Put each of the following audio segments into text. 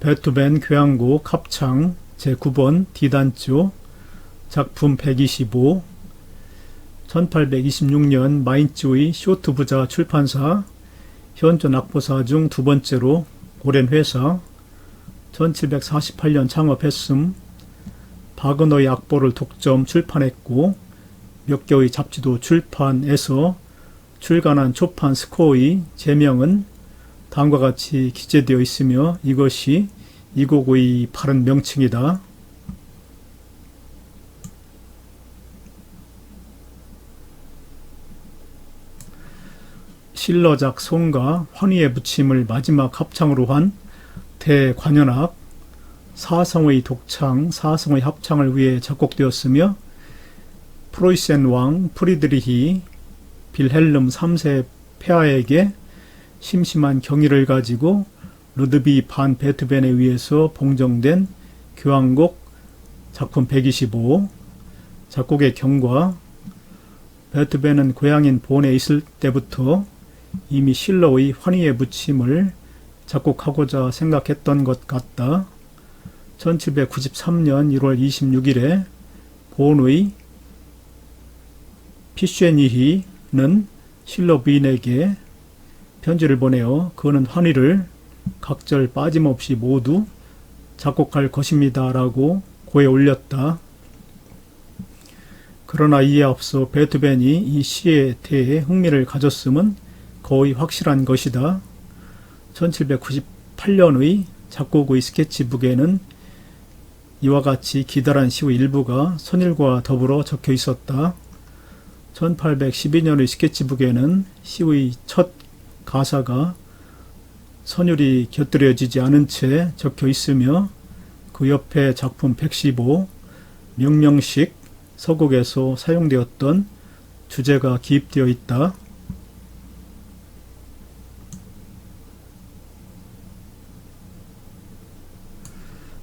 베토벤 교향곡 합창 제9번 D단조 작품 125 1826년 마인츠의 쇼트부자 출판사 현존 악보사 중 두 번째로 오랜 회사 1748년 창업했음 바그너의 악보를 독점 출판했고 몇 개의 잡지도 출판해서 출간한 초판 스코어의 제명은 다음과 같이 기재되어 있으며 이것이 이 곡의 바른 명칭이다. 실러작 송가 환희의 부침을 마지막 합창으로 한 대관현악 사성의 독창, 사성의 합창을 위해 작곡되었으며 프로이센 왕 프리드리히 빌헬름 3세 폐하에게 심심한 경의를 가지고 루드비 반 베토벤에 의해서 봉정된 교향곡 작품 125 작곡의 경과 베토벤은 고향인 본에 있을 때부터 이미 실러의 환희의 부침을 작곡하고자 생각했던 것 같다. 1793년 1월 26일에 본의 피쉐니히는 실러 부인에게 편지를 보내어 그는 환희를 각절 빠짐없이 모두 작곡할 것입니다 라고 고해 올렸다. 그러나 이에 앞서 베토벤이 이 시에 대해 흥미를 가졌음은 거의 확실한 것이다. 1798년의 작곡의 스케치북에는 이와 같이 기다란 시의 일부가 선율과 더불어 적혀 있었다. 1812년의 스케치북에는 시의 첫 가사가 선율이 곁들여지지 않은 채 적혀 있으며 그 옆에 작품 115 명명식 서곡에서 사용되었던 주제가 기입되어 있다.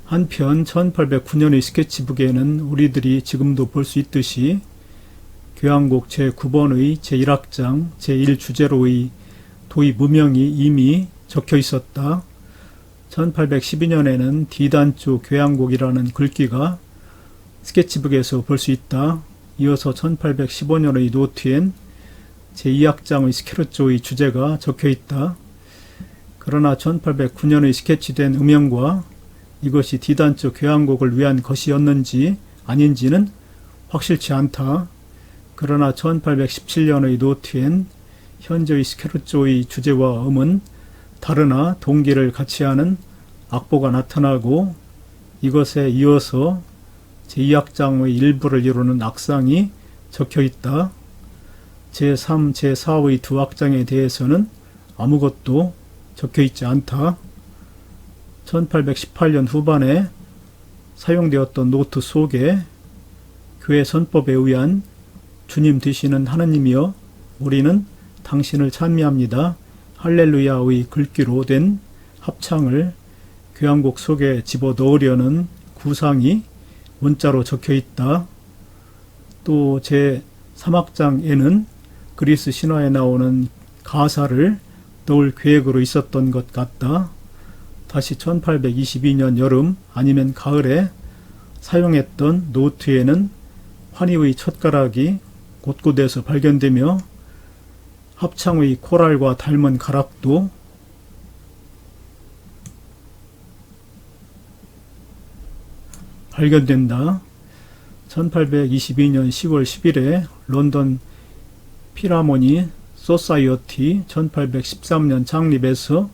한편 1809년의 스케치북에는 우리들이 지금도 볼 수 있듯이 교향곡 제9번의 제1악장 제1주제로의 도입 무명이 이미 적혀 있었다. 1812년에는 D단조 교향곡이라는 글귀가 스케치북에서 볼 수 있다. 이어서 1815년의 노트엔 제2악장의 스케르초의 주제가 적혀 있다. 그러나 1809년의 스케치된 음영과 이것이 D단조 교향곡을 위한 것이었는지 아닌지는 확실치 않다. 그러나 1817년의 노트엔 현재의 스케르초의 주제와 음은 다르나 동기를 같이 하는 악보가 나타나고 이것에 이어서 제2악장의 일부를 이루는 악상이 적혀 있다. 제3, 제4의 두 악장에 대해서는 아무것도 적혀 있지 않다. 1818년 후반에 사용되었던 노트 속에 교회 선법에 의한 주님 되시는 하나님이여 우리는 당신을 찬미합니다. 할렐루야의 글귀로 된 합창을 교향곡 속에 집어넣으려는 구상이 문자로 적혀 있다. 또 제3악장에는 그리스 신화에 나오는 가사를 넣을 계획으로 있었던 것 같다. 다시 1822년 여름 아니면 가을에 사용했던 노트에는 환희의 첫가락이 곳곳에서 발견되며 합창의 코랄과 닮은 가락도 발견된다. 1822년 10월 10일에 런던 필하모니 소사이어티 1813년 창립에서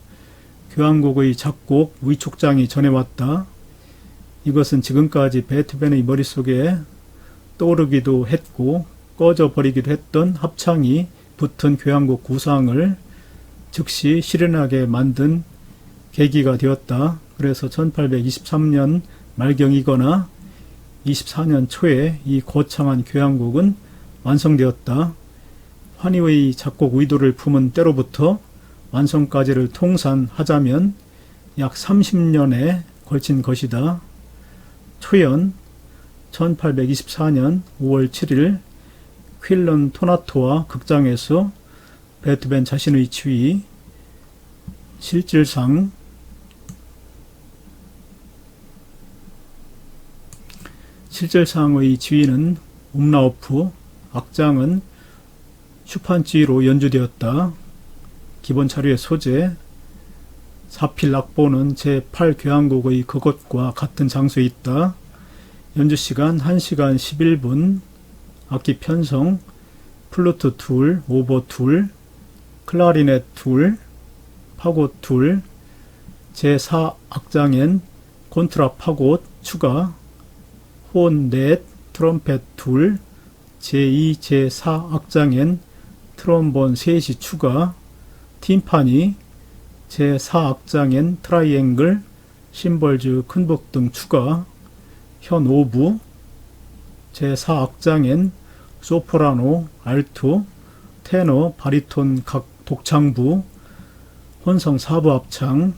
교향곡의 작곡 위촉장이 전해왔다. 이것은 지금까지 베토벤의 머릿속에 떠오르기도 했고 꺼져버리기도 했던 합창이 붙은 교향곡 구상을 즉시 실현하게 만든 계기가 되었다. 그래서 1823년 말경이거나 24년 초에 이 거창한 교향곡은 완성되었다. 환희의 작곡 의도를 품은 때로부터 완성까지를 통산하자면 약 30년에 걸친 것이다. 초연 1824년 5월 7일 퀼런 토나토와 극장에서 베토벤 자신의 지휘 실질상 실절상의 지휘는 음라우프, 악장은 슈판지휘로 연주되었다. 기본 자료의 소재, 사필 악보는 제8교향곡의 그것과 같은 장소에 있다. 연주시간 1시간 11분, 악기 편성, 플루트 둘, 오보 둘, 클라리넷 둘, 파고 둘, 제4악장엔 콘트라 파고 추가, 혼 넷, 트럼펫 둘, 제2, 제4악장엔 트럼본 셋이 추가, 팀파니, 제4악장엔 트라이앵글, 심벌즈 큰북 등 추가, 현 5부, 제4악장엔 소프라노, 알토, 테너, 바리톤 각 독창부, 혼성 4부 합창,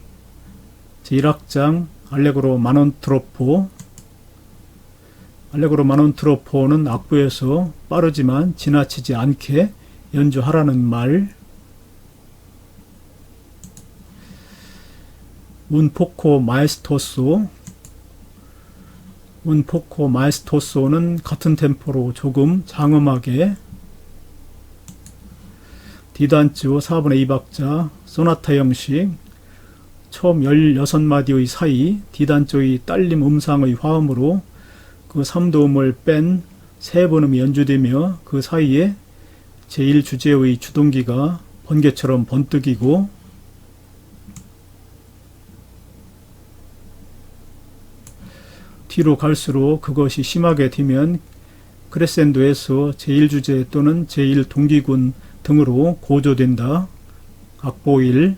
제1악장 알레그로 마논트로포. 알레그로 마논트로포는 악보에서 빠르지만 지나치지 않게 연주하라는 말. 운포코 마에스토소. 운포코 마에스토소는 같은 템포로 조금 장음하게. 디단조 4분의 2박자 소나타 형식. 처음 16마디의 사이 디단조의 딸림 음상의 화음으로 그 3도음을 뺀 3번음이 연주되며 그 사이에 제1주제의 주동기가 번개처럼 번뜩이고, 뒤로 갈수록 그것이 심하게 되면 크레센도에서 제1주제 또는 제1동기군 등으로 고조된다. 악보 1.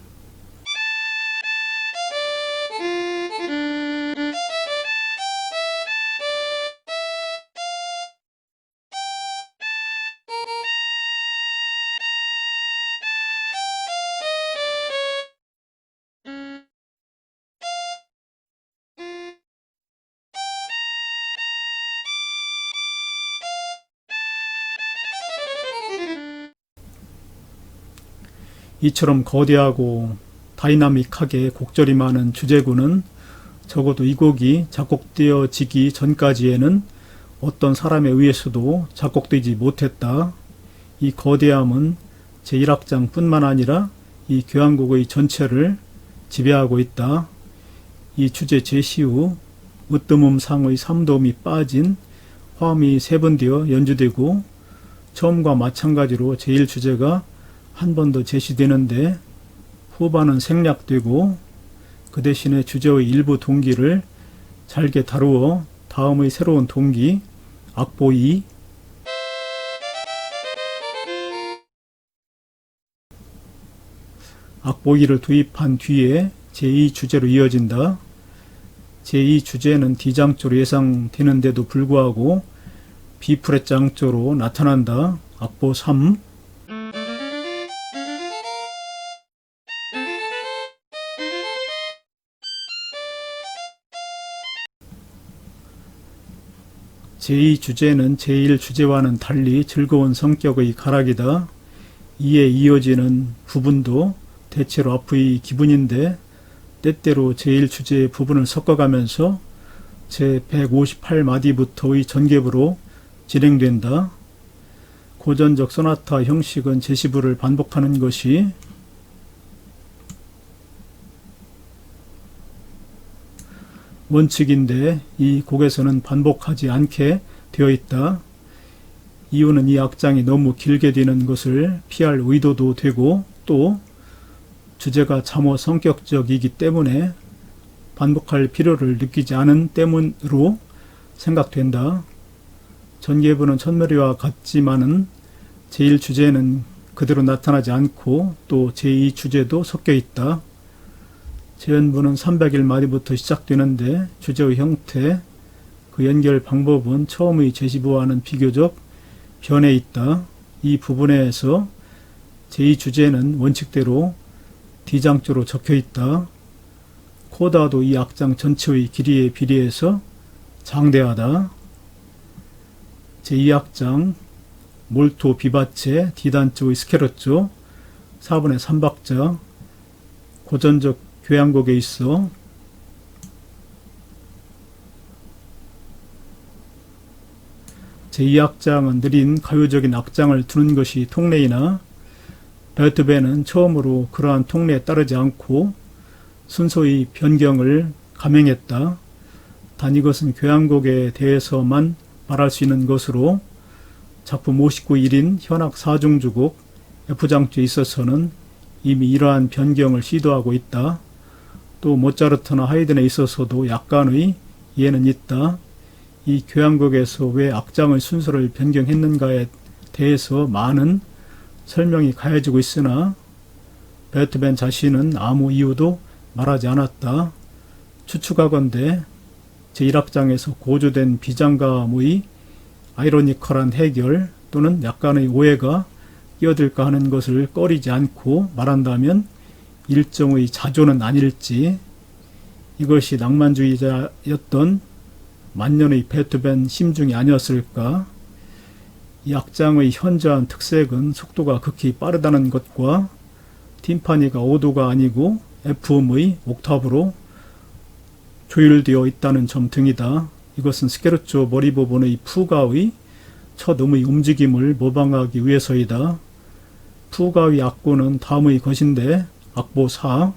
이처럼 거대하고 다이나믹하게 곡절이 많은 주제구는 적어도 이 곡이 작곡되어지기 전까지에는 어떤 사람에 의해서도 작곡되지 못했다. 이 거대함은 제1악장 뿐만 아니라 이 교향곡의 전체를 지배하고 있다. 이 주제 제시 후 으뜸음상의 3도음이 빠진 화음이 세분되어 연주되고, 처음과 마찬가지로 제1주제가 한 번 더 제시되는데 후반은 생략되고, 그 대신에 주제의 일부 동기를 잘게 다루어 다음의 새로운 동기 악보 2, 악보 2를 도입한 뒤에 제2주제로 이어진다. 제2주제는 D장조로 예상되는데도 불구하고 B프렛 장조로 나타난다. 악보 3. 제2주제는 제1주제와는 달리 즐거운 성격의 가락이다. 이에 이어지는 부분도 대체로 앞의 기분인데 때때로 제1주제의 부분을 섞어가면서 제158마디부터의 전개부로 진행된다. 고전적 소나타 형식은 제시부를 반복하는 것이 원칙인데 이 곡에서는 반복하지 않게 되어 있다. 이유는 이 악장이 너무 길게 되는 것을 피할 의도도 되고, 또 주제가 참호 성격적이기 때문에 반복할 필요를 느끼지 않은 때문으로 생각된다. 전개부는 첫머리와 같지만은 제1주제는 그대로 나타나지 않고 또 제2주제도 섞여 있다. 재연부는 301마디부터 시작되는데 주제의 형태, 그 연결 방법은 처음의 제시부와는 비교적 변해 있다. 이 부분에서 제2주제는 원칙대로 D장조로 적혀 있다. 코다도 이 악장 전체의 길이에 비례해서 장대하다. 제2악장 몰토 비바체 D단조의 스케르초 4분의 3박자 고전적 교향곡에 있어 제2악장은 느린 가요적인 악장을 두는 것이 통례이나 베토벤은 처음으로 그러한 통례에 따르지 않고 순서의 변경을 감행했다. 단 이것은 교향곡에 대해서만 말할 수 있는 것으로 작품 59일인 현악 4중주곡 F장조에 있어서는 이미 이러한 변경을 시도하고 있다. 또 모차르트나 하이든에 있어서도 약간의 이해는 있다. 이 교향곡에서 왜 악장의 순서를 변경했는가에 대해서 많은 설명이 가해지고 있으나 베토벤 자신은 아무 이유도 말하지 않았다. 추측하건대 제1악장에서 고조된 비장감의 아이러니컬한 해결 또는 약간의 오해가 끼어들까 하는 것을 꺼리지 않고 말한다면 일종의 자조는 아닐지, 이것이 낭만주의자였던 만년의 베토벤 심중이 아니었을까. 이 악장의 현저한 특색은 속도가 극히 빠르다는 것과 팀파니가 5도가 아니고 F음의 옥타브로 조율되어 있다는 점 등이다. 이것은 스케르초 머리 부분의 푸가의 첫 음의 움직임을 모방하기 위해서이다. 푸가의 악보는 다음의 것인데 악보 4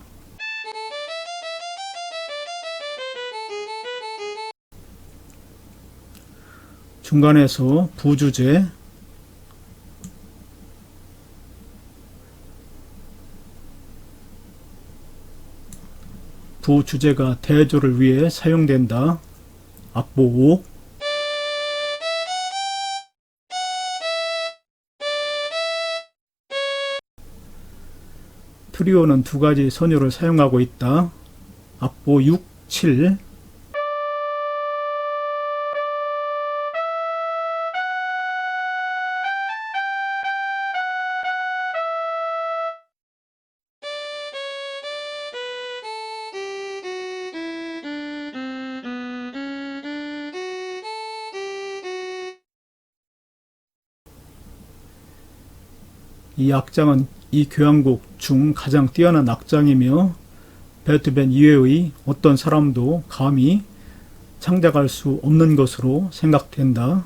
중간에서 부주제 부주제가 대조를 위해 사용된다. 악보 5 트리오는 두 가지 선율을 사용하고 있다. 악보 6, 7 이 악장은 이 교향곡 중 가장 뛰어난 악장이며 베토벤 이외의 어떤 사람도 감히 창작할 수 없는 것으로 생각된다.